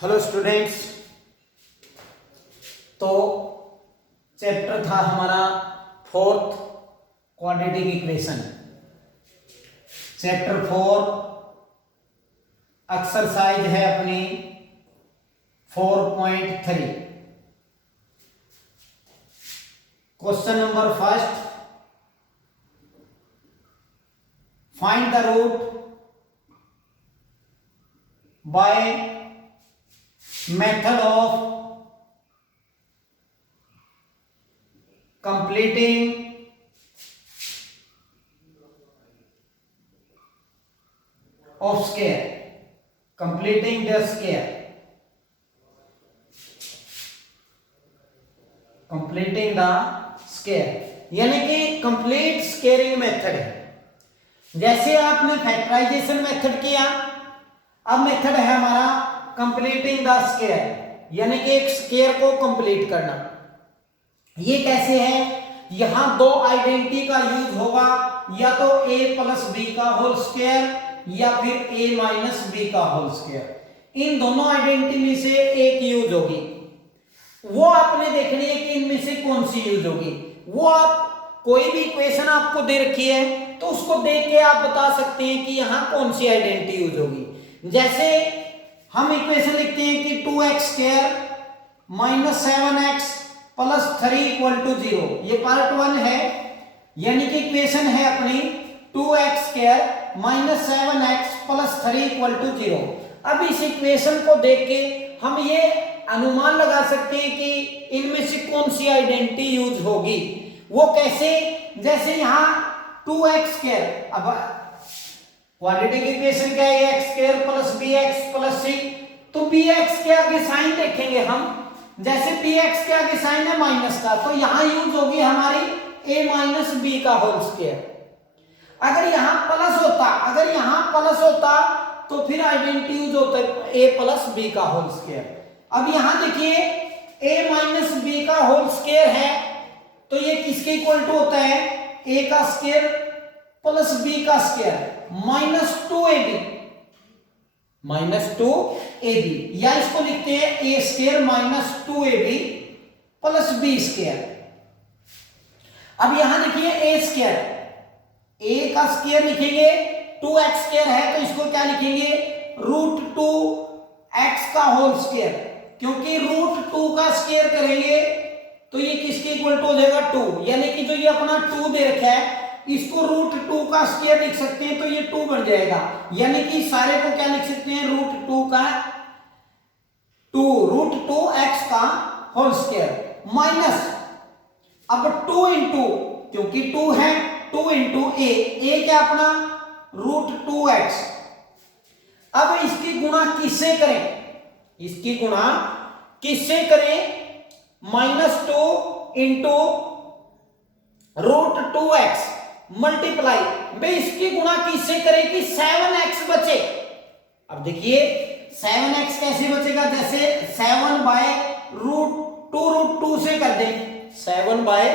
Hello students. तो chapter था हमारा fourth quadratic equation, chapter 4 exercise है अपनी 4.3। Question number first, find the root by method of completing of square, completing the square, completing the square यानी कि complete squaring method है। जैसे आपने फैक्टराइजेशन मेथड किया, अब मेथड है हमारा कंप्लीटिंग द स्केयर, यानी कि एक स्केयर को कंप्लीट करना। ये कैसे है? यहां दो आइडेंटिटी का यूज होगा, या तो a प्लस बी का होल स्क्वायर या फिर a माइनस बी का होल स्क्वायर। इन दोनों आइडेंटिटी में से एक यूज होगी, वो आपने देखनी है कि इनमें से कौन सी यूज होगी। वो आप कोई भी इक्वेशन आपको दे रखी है तो उसको देख के आप बता सकते हैं कि यहां कौन सी आइडेंटिटी यूज होगी। जैसे हम इक्वेशन लिखते हैं कि 2x square minus 7x plus 3 equal to 0। ये पार्ट 1 है, यानी कि इक्वेशन है अपनी 2x square minus 7x plus 3 equal to 0। अब इस इक्वेशन को देख के हम ये अनुमान लगा सकते हैं कि इनमें से कौन सी आइडेंटिटी यूज होगी। वो कैसे? जैसे यहां 2x स्क्वायर, अब क्वाड्रेटिक इक्वेशन क्या है? x square plus bx plus c। तो bx के आगे साइन देखेंगे हम, जैसे bx के आगे साइन है माइनस का, तो यहां यूज होगी हमारी a माइनस b का होल स्क्वायर। अगर यहां प्लस होता तो फिर आइडेंटिटी यूज होता है a प्लस b का होल स्क्वायर। अब यहां देखिए a माइनस b का होल स्क्वायर है, तो ये किसके इक्वल टू होता है? a का स्क्वायर प्लस b का स्क्वायर माइनस 2ab, या इसको लिखते हैं a square minus 2ab plus b square. अब यहां देखिए a स्क्वायर, a का स्क्वायर लिखेंगे, 2x स्क्वायर है तो इसको क्या लिखेंगे? रूट 2x का होल स्क्वायर, क्योंकि रूट 2 का स्क्वायर करेंगे तो ये किसके इक्वल टू हो जाएगा? 2, यानी कि जो ये अपना 2 दे रखा है इसको रूट 2 का स्क्वायर लिख सकते हैं, तो ये 2 बन जाएगा। यानी कि सारे को क्या लिख सकते हैं? रूट 2x का होल स्क्वायर माइनस, अब 2 इंटू, क्योंकि 2 है, 2 इंटू a क्या अपना? Root 2x। अब इसकी गुणा किससे करें? Minus 2 into root 2x multiply में इसकी गुणा किससे करें कि 7x बचे। अब देखिए 7x कैसे बचेगा? जैसे 7 बाय रूट 2 से कर दें, 7 बाय,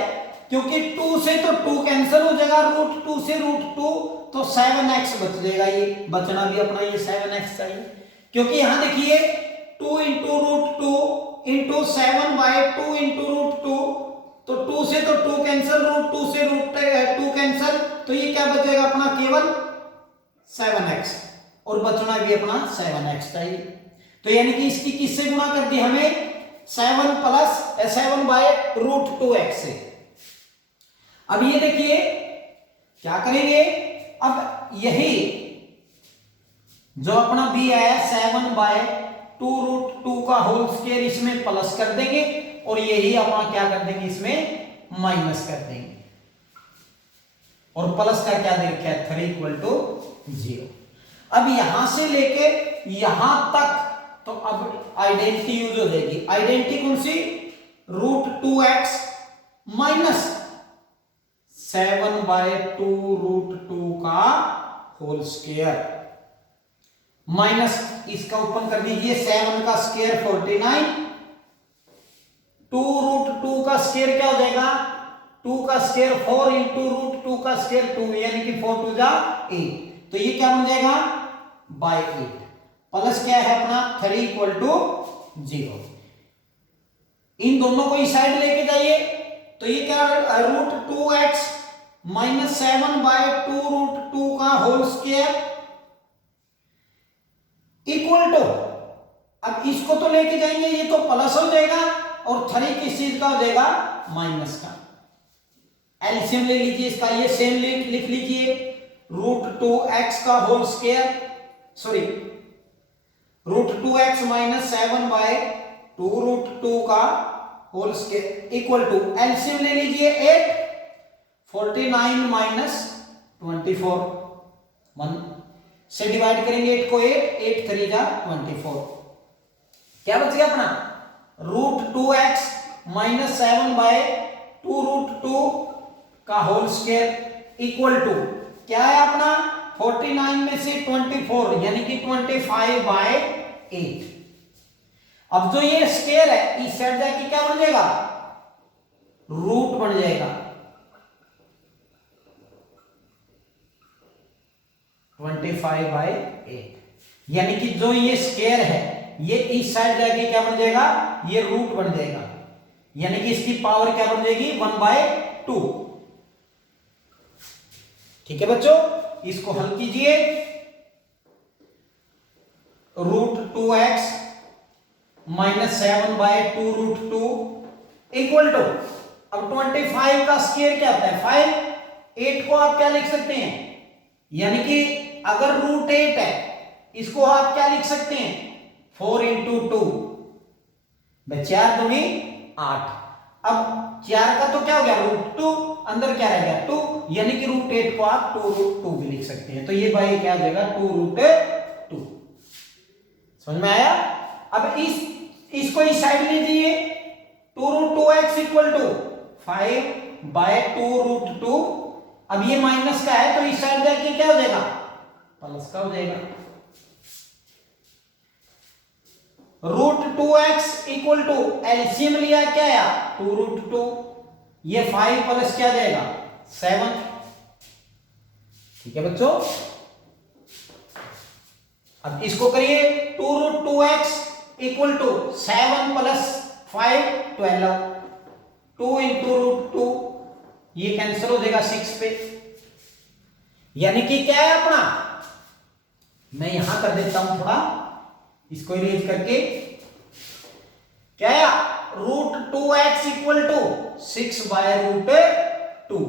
क्योंकि 2 से तो 2 कैंसिल हो जाएगा, रूट 2 से रूट 2, तो 7x बच जाएगा। ये बचना भी अपना ये 7x चाहिए, क्योंकि यहां देखिए 2 into root 2 into 7 by 2 into root 2, तो 2 से तो 2 कैंसिल, रूट 2 से रूट 2 कैंसिल, तो ये क्या बचेगा अपना? केवल 7x, और बचना भी अपना 7x चाहिए। तो यानी कि इसकी किससे गुणा कर दी हमें? 7 बाय रूट 2x से। अब ये देखिए क्या करेंगे, अब यही जो अपना b आया 7 बाय 2 रूट 2 का होल स्क्वायर इसमें प्लस कर देंगे, और यही अपना क्या कर देंगे? इसमें माइनस कर देंगे, और प्लस का क्या दे रखा है? 3 इक्वल टू 0। अब यहां से लेके यहां तक तो अब आइडेंटिटी यूज हो जाएगी। आइडेंटिटी कौन सी? Root 2x minus 7 by 2 root 2 का होल स्क्वायर, माइनस इसका ओपन कर दीजिए, 7 का स्क्वायर 49, 2 रूट 2 का स्क्वायर क्या हो जाएगा? 2 का स्क्वायर 4 इंटू रूट 2 का स्क्वायर 2, यानी कि 4 2 जा 8, तो ये क्या बन जाएगा? बाय 8 प्लस क्या है अपना 3 इक्वल टू 0। इन दोनों को इस साइड लेके जाइए तो ये क्या √2x माइनस 7/2 √2 का होल स्क्वायर इक्वल टू, अब इसको तो लेके जाएंगे ये तो प्लस हो जाएगा और 3 किस चीज का हो जाएगा माइनस का। एलसीएम ले लीजिए इसका, ये सेम लिख लीजिए √2x का whole square, sorry √2x minus 7/2 √2 का whole square equal to, LCM ले लीजिए 8, 49 माइनस 24, 1 से डिवाइड करेंगे 8 को 8 3 जा 24, क्या बच गया अपना √2x माइनस 7/2 √2 का होल स्क्वायर इक्वल टू क्या है अपना 49 में से 24 यानी कि 25/8। अब जो ये स्क्वायर है इस साइड जाके क्या बन जाएगा रूट बन जाएगा 25/8, यानी कि जो ये स्क्वायर है ये इस साइड जाके क्या बन जाएगा ये रूट बन जाएगा, यानी कि इसकी पावर क्या बन जाएगी 1/2। ठीक है बच्चों, इसको हल कीजिए √2x माइनस 7/2 √2 इक्वल टू, अब 25 का स्क्वायर क्या होता है 5, 8 को आप क्या लिख सकते हैं, यानी कि अगर √8 है इसको आप क्या लिख सकते हैं 4 × 2, 4 दूनी 8। अब 4 का तो क्या हो गया √2, अंदर क्या रह गया 2, यानी कि √8 को आप 2 √2 भी लिख सकते हैं, तो ये भाई क्या हो जाएगा 2 √2। समझ में आया। अब इसको इस साइड लीजिए 2 √2x इक्वल टू 5/2 √2, अब ये माइनस का है तो इस साइड जाके क्या हो जाएगा प्लस का हो जाएगा। √2x इक्वल टू एलसीएम लिया क्या आया 2 √2, ये 5 प्लस क्या जाएगा 7। ठीक है बच्चों, अब इसको करिए 2 √2x इक्वल टू 7 प्लस 5 12, 2 × √2 ये कैंसिल हो जाएगा 6 पे, यानी कि क्या है अपना, मैं यहां कर देता हूं थोड़ा इसको इरेज करके, क्या है √2x इक्वल टू 6/√2,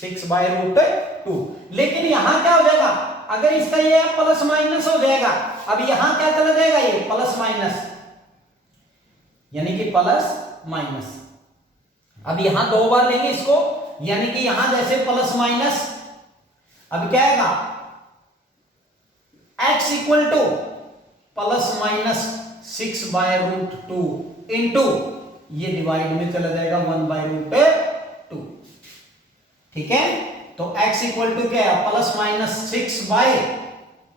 6/√2। लेकिन यहां क्या हो जाएगा अगर इसका ये प्लस माइनस हो जाएगा, अब यहां क्या चला जाएगा ये प्लस माइनस, यानी कि प्लस माइनस, अब यहां 2 बार लेंगे इसको, यानी कि यहां जैसे प्लस माइनस, अब क्या आएगा x equal to plus minus 6/√2 into ये डिवाइड में चला जाएगा 1/√2। ठीक है, तो x इक्वल टू क्या है प्लस माइनस 6/√2,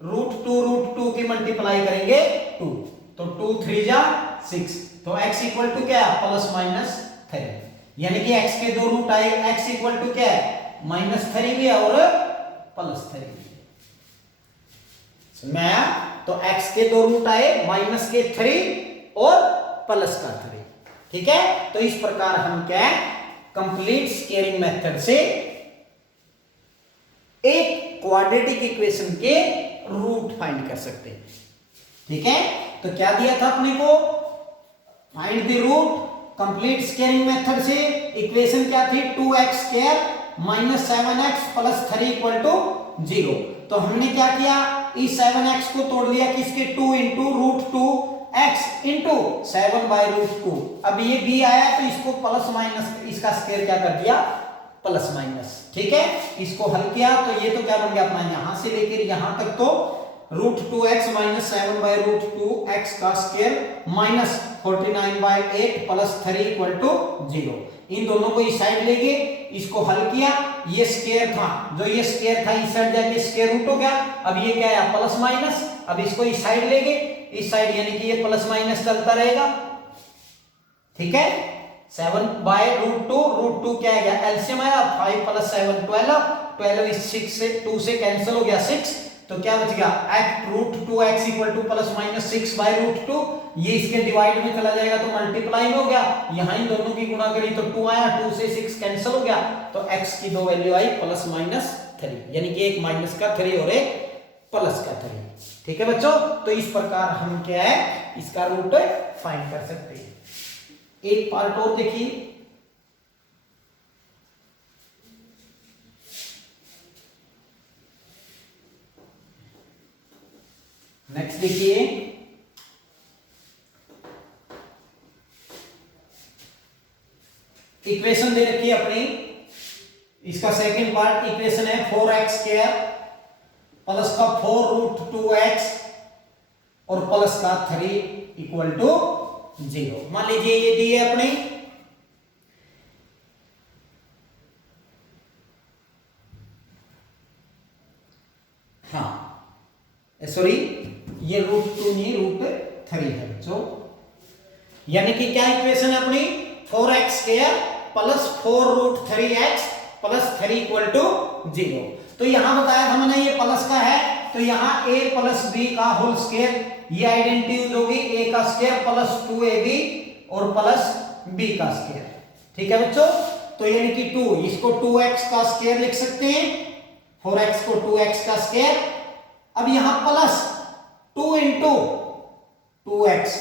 √2 की मल्टीप्लाई करेंगे 2, तो 2 3 जा 6, तो x इक्वल टू क्या है प्लस माइनस 3, यानी कि x के 2 रूट आए, x इक्वल टू क्या है -3 भी है और +3 भी है। समझ में आया, तो x के 2 रूट आए, माइनस के 3 और प्लस का 3। ठीक है, तो इस प्रकार हम क्या है कंप्लीट स्केलिंग मेथड से एक क्वाड्रेटिक इक्वेशन के रूट फाइंड कर सकते हैं। ठीक है, तो क्या दिया था अपने को, find the root complete scaling method से इक्वेशन क्या थी 2x² minus 7x plus 3 equal to 0। तो हमने क्या किया, इस 7x को तोड़ लिया किसके 2 इंटू √2x इंटू 7/√2। अब ये b आया तो इसको प्लस माइनस, इसका स्क्वायर क्या कर दिया प्लस माइनस। ठीक है, इसको हल किया तो ये तो क्या बन गया अपना, यहां से लेकर यहां तक तो √2x माइनस 7/√2x का square minus 49/8 plus 3 equal to 0। इन दोनों को इस साइड लेके इसको हल किया, ये स्क्वायर था, जो ये स्क्वायर था इस साइड जाके स्क्वायर रूट हो गया। अब ये क्या है प्लस माइनस, अब इसको इस साइड लेके इस साइड, यानी कि ये प्लस माइनस चलता रहेगा। ठीक है, 7/√2, √2 क्या है एलसीएम आया 5 + 7 12, 12 इस 6 से 2 से कैंसिल हो गया 6, तो क्या बच गया x root 2x equal to plus minus 6 by root 2, ये इसके डिवाइड में चला जाएगा तो मल्टीप्लाई में हो गया, यहाँ इन दोनों की गुणा करी तो 2 आया, 2 से 6 कैंसिल हो गया, तो x की दो वैल्यू आई प्लस माइनस 3, यानी कि एक माइनस का 3 और एक प्लस का 3। ठीक है बच्चों, तो इस प्रकार हम क्या है इसका रूट फाइंड कर सकते हैं। एक पार्ट और देखिए, नेक्स्ट देखिए, इक्वेशन दे रखी है अपनी, इसका सेकंड पार्ट इक्वेशन है 4x स्क्वायर प्लस का 4 रूट 2x और प्लस का 3 इक्वल टू 0। मान लीजिए ये दी है अपनी, हाँ सॉरी ये रूट 2 नहीं रूट 3 है बच्चों, यानी कि क्या इक्वेशन है अपनी 4x square plus 4 root 3x plus 3 equal to 0। तो यहां बताया हमने ये प्लस का है, तो यहां a प्लस b का होल स्क्वायर, ये आइडेंटिटी यूज होगी a का स्क्वायर प्लस 2ab और प्लस b का स्क्वायर। ठीक है बच्चों, तो यानी कि 2 इसको 2x का स्क्वायर लिख सकते हैं, 4x को 2x का स्क्वायर। अब यहां प्लस 2 इंटू 2x,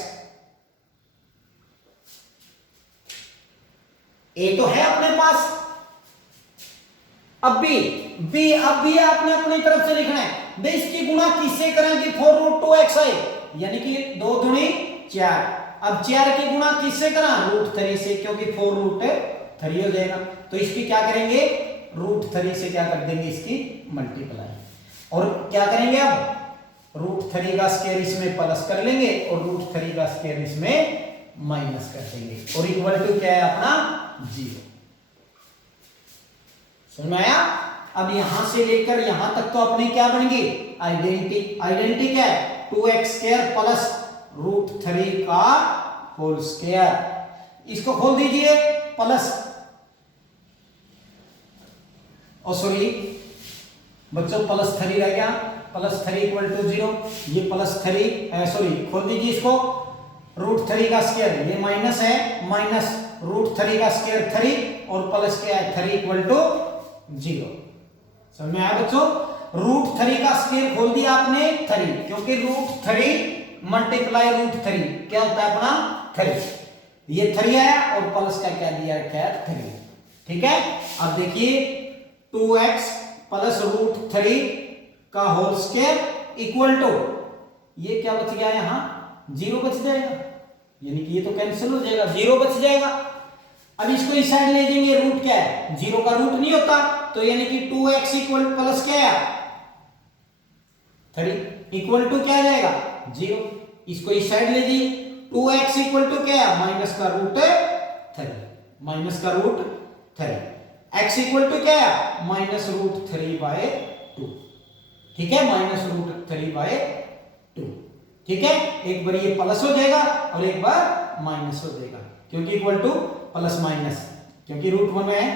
ए तो है अपने पास, अब बी आपने अपनी तरफ से लिखना है, बे इसकी गुणा किससे करें कि 4 रूट 2x आए, यानी कि 2 दूनी 4, अब 4 की गुणा किससे करें रूट 3 से, क्योंकि 4 रूट 3 हो जाएगा, तो इसकी क्या करेंगे रूट 3 से क्या कर देंगे इसकी मल्टीप्लाई, और क्या करेंगे अब रूट 3 का स्क्वायर इसमें प्लस कर लेंगे और रूट 3 का स्क्वायर इसमें माइनस कर देंगे, और इक्वल टू क्या है अपना 0। समझ में आया? अब यहां से लेकर यहां तक तो अपनी क्या बन गई आइडेंटिटी क्या है 2x स्क्वायर प्लस रूट 3 का होल स्क्वायर, इसको खोल दीजिए प्लस, और सॉरी बच्चों प्लस 3 रह गया, प्लस 3 इक्वल टू 0, ये प्लस 3 सॉरी खोल दीजिए इसको, रूट 3 का स्क्वायर ये माइनस है, माइनस रूट 3 का स्क्वायर 3 और प्लस क्या है 3 इक्वल टू 0। समझ में आया बच्चों? रूट 3 का स्क्वायर खोल दिया आपने 3, क्योंकि रूट 3 मल्टीप्लाई रूट 3 क्या होता है अपना 3, ये 3 आया और प्लस का क्या दिया क्या 3। ठीक है, अब देखिए 2x प्लस रूट 3 का होल स्क्वायर इक्वल टू, ये क्या बच गया यहां 0 बच जाएगा, यानी कि ये तो कैंसिल हो जाएगा 0 बच जाएगा। अब इसको इस साइड ले जाएंगे, रूट क्या है 0 का रूट नहीं होता, तो यानी कि 2x इक्वल प्लस क्या है 3 इक्वल टू क्या आ जाएगा 0, इसको इस साइड ले जाइए, 2x इक्वल टू क्या है माइनस का रूट 3, माइनस का रूट 3, x इक्वल टू क्या है माइनस रूट 3 बाय 2। ठीक है, माइनस रूट 3 बाय 2। ठीक है, एक बार ये प्लस हो जाएगा और एक बार माइनस हो जाएगा, क्योंकि इक्वल टू प्लस माइनस, क्योंकि रूट 1 में है,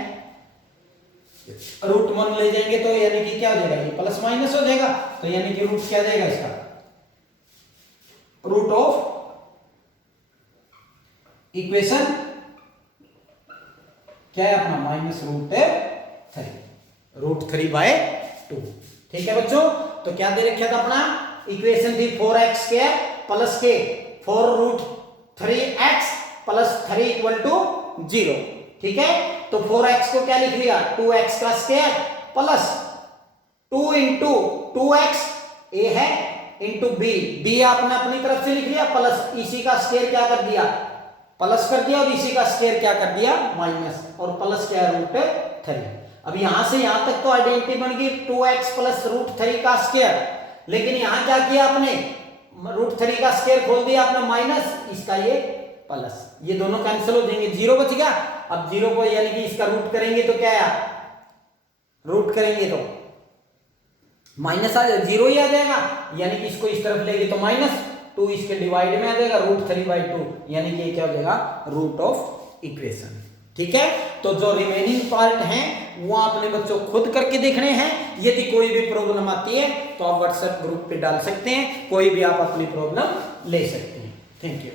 रूट 1 ले जाएंगे तो यानी कि क्या हो जाएगा ये प्लस माइनस हो जाएगा, तो यानी कि रूट क्या जाएगा इसका रूट ऑफ इक्वेशन क्या है अपना माइनस रूट 3 बाय 2। ठीक है बच्चों, तो क्या दे रखा था अपना इक्वेशन थी 4x स्क्वायर प्लस के 4 root 3x plus 3 equal to 0। ठीक है, तो 4x को क्या लिख लिया 2x का square plus 2 into 2x a है इंटू b आपने अपनी तरफ से लिख लिया, प्लस इसी का स्क्वायर क्या कर दिया प्लस कर दिया और इसी का स्क्वायर क्या कर दिया माइनस, और प्लस क्या है रूट 3। अब यहां से यहां तक तो आइडेंटिटी बन गई 2x प्लस रूट 3 का स्क्वायर, लेकिन यहां क्या किया आपने रूट 3 का स्क्वायर खोल दिया आपने माइनस, इसका ये प्लस, ये दोनों कैंसिल हो जाएंगे 0 बच गया। अब 0 को यानी कि इसका रूट करेंगे तो क्या है रूट करेंगे तो माइनस आ जाएगा 0 ही आ जाएगा, यानी कि इसको इस तरफ लेंगे तो माइनस 2 इसके डिवाइड में आ जाएगा रूट 3 बाई 2, यानी कि ये क्या हो जाएगा रूट ऑफ इक्वेशन। ठीक है, तो जो रिमेनिंग पार्ट हैं वो आपने बच्चों खुद करके देखने हैं। यदि कोई भी प्रॉब्लम आती है तो आप व्हाट्सएप ग्रुप पे डाल सकते हैं, कोई भी आप अपनी प्रॉब्लम ले सकते हैं। Thank you.